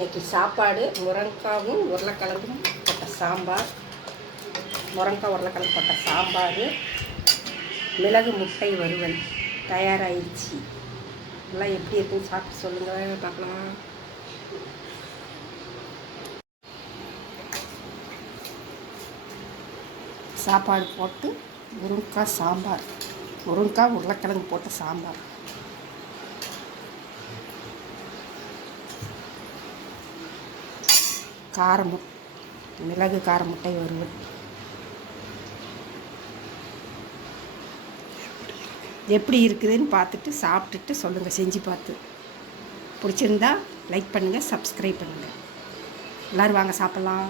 இன்றைக்கி சாப்பாடு முருங்கைக்காவும் உருளைக்கிழங்கும் போட்ட சாம்பார், முருங்கைக்காய் உருளைக்கிழங்கு போட்ட சாம்பார், மிளகு முட்டை வறுவல் தயாராகிடுச்சு. எல்லாம் எப்படி இருக்குன்னு சாப்பிட்டு சொல்லுங்கள் பார்க்கலாம். சாப்பாடு போட்டு முருங்கைக்காய் சாம்பார், முருங்கைக்காய் உருளைக்கிழங்கு போட்ட சாம்பார். காரமும் மிளகு கார முட்டை வறுவல். எப்படி இருக்குதுன்னு பார்த்துட்டு சாப்பிட்டுட்டு சொல்லுங்கள். செஞ்சு பார்த்து பிடிச்சிருந்தா லைக் பண்ணுங்கள், சப்ஸ்கிரைப் பண்ணுங்கள். எல்லோரும் வாங்க சாப்பிட்லாம்.